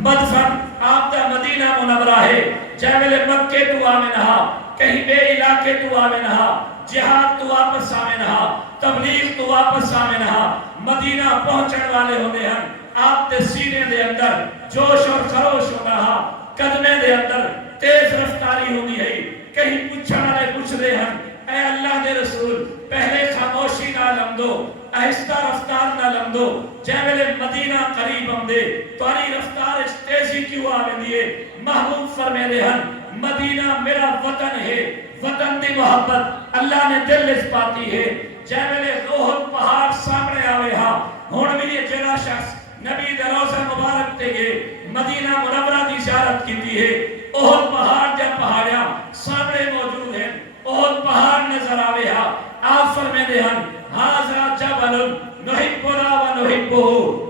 مدفن آپ دا مدینہ منورہ ہے جے ویلے مکے تو آویں نہا کہیں بے علاقے تو آویں نہا جہاد تو واپس آویں نہا تبلیغ تو واپس آویں نہا مدینہ پہنچن والے ہوندے ہیں آپ دے سینے دے اندر جوش اور خروش ہو رہا قدمے دے اندر تیز رفتاری ہوندی ہے کہیں پوچھن والے پوچھ رہے ہیں اے اللہ دے رسول پہلے خاموشی نہ لمدو آہستہ رفتار نہ لمدو جے ویلے مدینہ قریب آمدے تاری رفتار اس تیزی کیوں آویں دیے محبوب فرمے دے ہیں مدینہ میرا وطن ہے وطن دی محبت اللہ نے دل اس پاتی ہے جے ویلے احد پہاڑ سامنے آوے ہاں ہن بھی یہ جڑا شخص نبی دے روضہ مبارک تے گئے مدینہ منورہ دی زیارت کیتی ہے احد پہاڑ جب پہاڑیاں سامنے موجود ہیں احد پہاڑ نظر آوے ہاں آپ فرمے دے ہیں ہاذا جبل نحبنا و نحبہ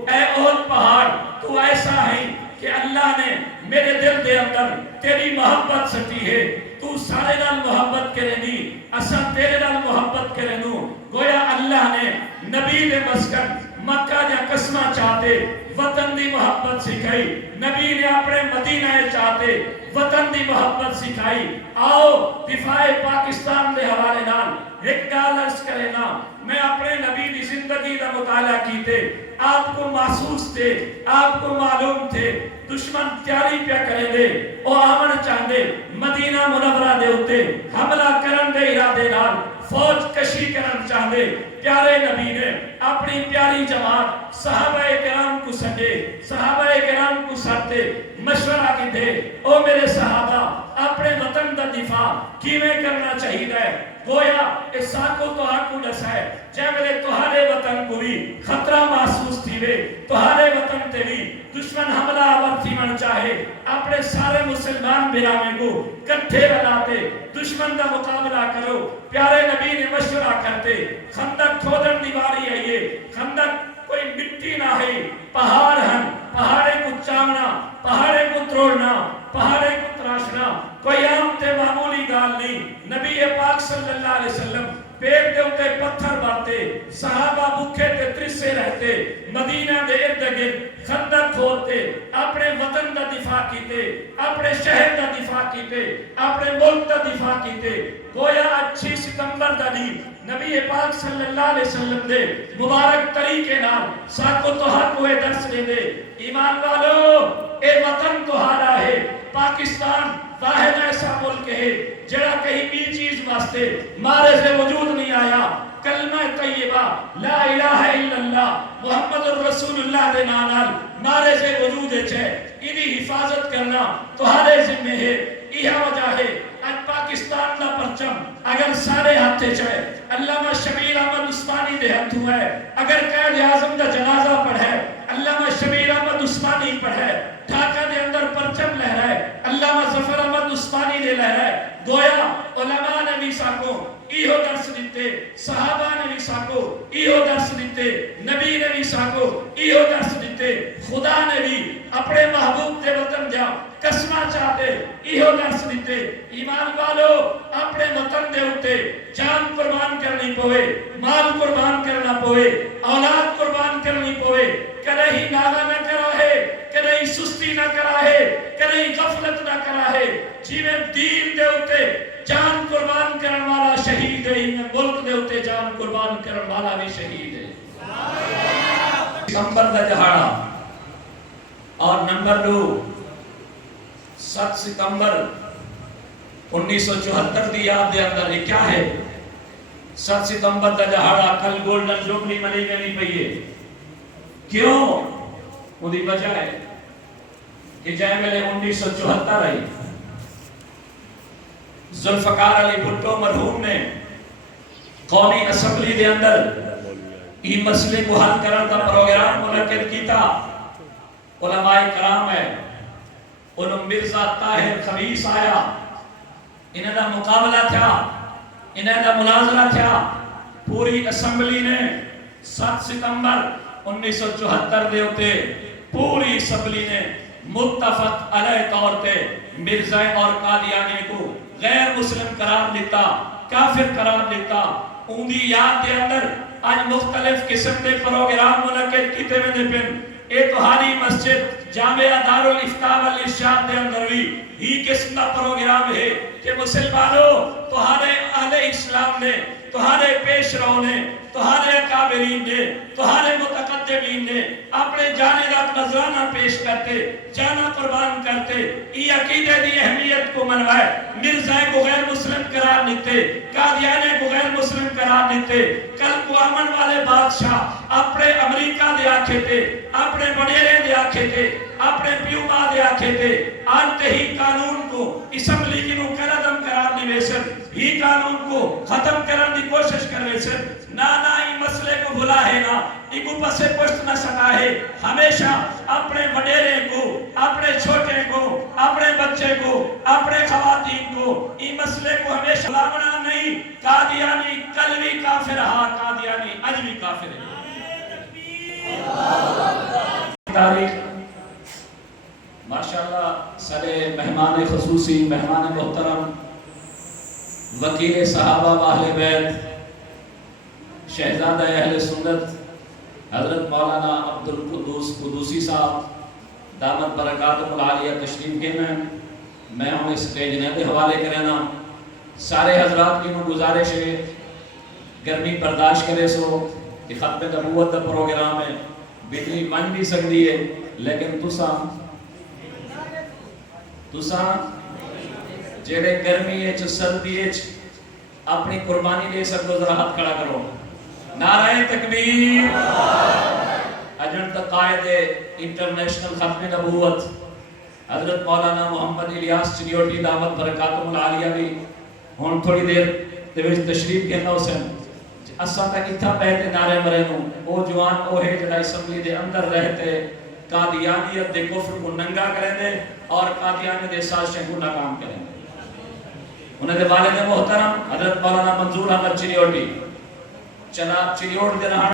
اے احد پہاڑ تو ایسا ہے کہ اللہ نے میرے دل دے اندر تیری محبت سٹی ہے تو سارے نال محبت کرے دی اساں تیرے نال محبت کرے نو گویا اللہ نے نبی دے مسکن مکہ جا قسمہ چاہتے وطن دی محبت سکھائی نبی نے اپنے مدینہ چاہتے وطن دی محبت سکھائی آؤ دفاع پاکستان دے حوالے نال ایک گال عرض کرے نا میں اپنے نبی دی زندگی دا مطالعہ کیتے آپ کو محسوس تھے آپ کو معلوم تھے دشمن تیاری پہ کرے دے او آمن چاہتے مدینہ منورہ دے ہوتے حملہ کرن دے ارادے نال فوج کشی کرن چاہتے پیارے نبی نے اپنی پیاری جماعت صحابہ کرام کو سجے صحابہ کرام کو سرتے مشورہ کی دے او میرے صحابہ اپنے وطن دا دفاع کیویں کرنا چاہیے گویا اس ساکو تو آکو دسا ہے جے ویلے تہاڈے وطن کو بھی خطرہ محسوس تھی وے تہاڈے وطن تے بھی دشمن حملہ آور تھی من چاہے اپنے سارے مسلمان بھراویں کو کٹھے رلاتے دشمن دا مقابلہ کرو پیارے نبی نے مشورہ کرتے خندق کھودن دیواری ہے یہ خندق کوئی مٹی نہ ہے پہاڑ ہیں پہاڑے کو چامنا پہاڑے کو تروڑنا پہاڑے کو تراشنا کوئی عام تے معمولی گال نہیں نبی پاک صلی اللہ علیہ وسلم پیٹ دے اتے پتھر باتے صحابہ بھوکے تے ترسے رہتے مدینہ دے ارد گرد خندق کھودتے اپنے وطن دا دفاع کیتے اپنے شہر دا دفاع کیتے اپنے ملک دا دفاع کیتے گویا 8 ستمبر دا دی نبی پاک صلی اللہ علیہ وسلم دے مبارک طریقے نال ساکو تو حق ہوئے درس لے دے ایمان والو اے وطن تہاڈا ہے پاکستان واحد ایسا ملک ہے جڑا کہیں بھی چیز واسطے مارے سے وجود نہیں آیا کلمہ طیبہ لا الہ الا اللہ محمد الرسول اللہ دے نال مارے سے وجود ہے ایدی حفاظت کرنا تہاڈے ذمہ ہے یہ وجہ ہے آج پاکستان دا پرچم اگر سارے ہاتھے چاہے علامہ شبیر احمد عثمانی دے ہاتھوں ہے اگر قائد اعظم دا جنازہ پڑھے علامہ شبیر احمد عثمانی پڑھے ڈھاکہ دے اندر پرچم لہرائے علامہ ظفر احمد عثمانی دے لہرائے گویا علماء نے بھی ساکو ایہو درس دیتے صحابہ نے بھی ساکو ایہو درس دیتے نبی نے بھی ساکو ایہو درس دیتے خدا نے بھی اپنے محبوب دے وطن جا قسمہ چاہتے ایہو درس دیتے ایمان والو اپنے وطن دے ہوتے جان قربان کرنی پوئے مال قربان کرنا پوئے اولاد قربان کرنی پوئے کدی ناغہ نہ کرا ہے کدی سستی نہ کرا ہے کدی غفلت نہ کرا ہے جیویں دین دے ہوتے جان قربان کرن والا شہید ہے ملک دے ہوتے جان قربان کرن والا بھی شہید ہے ستمبر دا دہاڑا اور نمبر 2 7 ستمبر 1974 دی یاد دے اندر یہ کیا ہے 7 ستمبر دا دہاڑا کل گولڈن جوبلی منی گئی پئی ہے کیوں اودی وجہ ہے کہ جے ویلے 1974 آئی ذوالفقار علی بھٹو مرحوم نے قومی اسمبلی دے اندر یہ مسئلے کو حل کرنے کا پروگرام منعقد کیتا علماء کرام ہے انہوں مرزا طاہر خبیث آیا انہیں دا مقابلہ تھا انہیں دا مناظرہ تھا پوری اسمبلی نے 7 ستمبر 1974 دے ہوتے پوری اسمبلی نے متفق علیہ طور پہ مرزا اور قادیانی کو غیر مسلم قرار دیتا کافر قرار دیتا اندی یاد دے اندر آج مختلف قسم دے پروگرام منعقد کیتے میں نے پھر اے تہاڈی مسجد جامعہ دارالفتاء والارشاد دے اندر بھی ہی قسم دا پروگرام ہے کہ مسلمانوں تہاڈے اہل اسلام نے، تہاڈے پیش رو نے، تہاڈے اکابرین نے، تہاڈے متقدمین نے اپنے جانب نذرانہ پیش کرتے، جانا قربان کرتے، یہ عقیدے دی اہمیت کو منوائے، مرزا کو غیر مسلم قرار دیتے، قادیانے کو غیر مسلم قرار دیتے، کل کو امن والے بادشاہ اپنے امریکہ دے آکھے تھے، اپنے بڑیرے دے آکھے تھے، اپنے پیوما دے آکھے تھے، آنتے ہی قانون کو اسمبلی کی نو کردم قرار دی ویسن، ہی قانون کو ختم کرن دی کوشش کر ویسن، نانا ہی مسئلے کو بھلا ہے نا، ایگو پسے پشت نہ سکا ہے، ہمیشہ اپنے وڈیرے کو، اپنے چھوٹے کو، اپنے بچے کو، اپنے خواتین کو، ای مسئلے کو ہمیشہ بھلاونا نہیں، قادیانی کل بھی کافر رہا، قادیانی اج بھی کافر ہے۔ تاریخ ماشاءاللہ سارے مہمان خصوصی، مہمان محترم، وکیل صحابہ و اہل بیت، شہزادہ اہل سنت حضرت مولانا عبد القدوس قدوسی صاحب دامت برکاتہ العالیہ تشریف کے میں ہوں اس پیج نے حوالے کرینا سارے حضرات کی گزارش ہے گرمی برداشت کرے سو کہ ختم نبوت دا پروگرام ہے، بجلی من بھی سکتی ہے لیکن تساں جیڑے گرمی ہے سردی ہے اپنی قربانی دے سکتے ذرا ہاتھ کھڑا کرو، نعرہ تکبیر۔ اجن تک قائد انٹرنیشنل ختم نبوت حضرت مولانا محمد الیاس چنیوٹی دعوت برکاتہ العالیہ بھی ہون تھوڑی دیر تشریف کہنا اسے اساں تک اتھا پہتے نعرے مرینوں او جوان او ہے جڑا اسمبلی دے اندر رہتے قادیانیت دے کفر کو ننگا کریں دے اور قادیانیت دے سازشیں کو ناکام کریں دے۔ انہیں دے والد محترم حضرت مولانا منظور احمد چنیوٹی چناب چنیوٹ دے رہا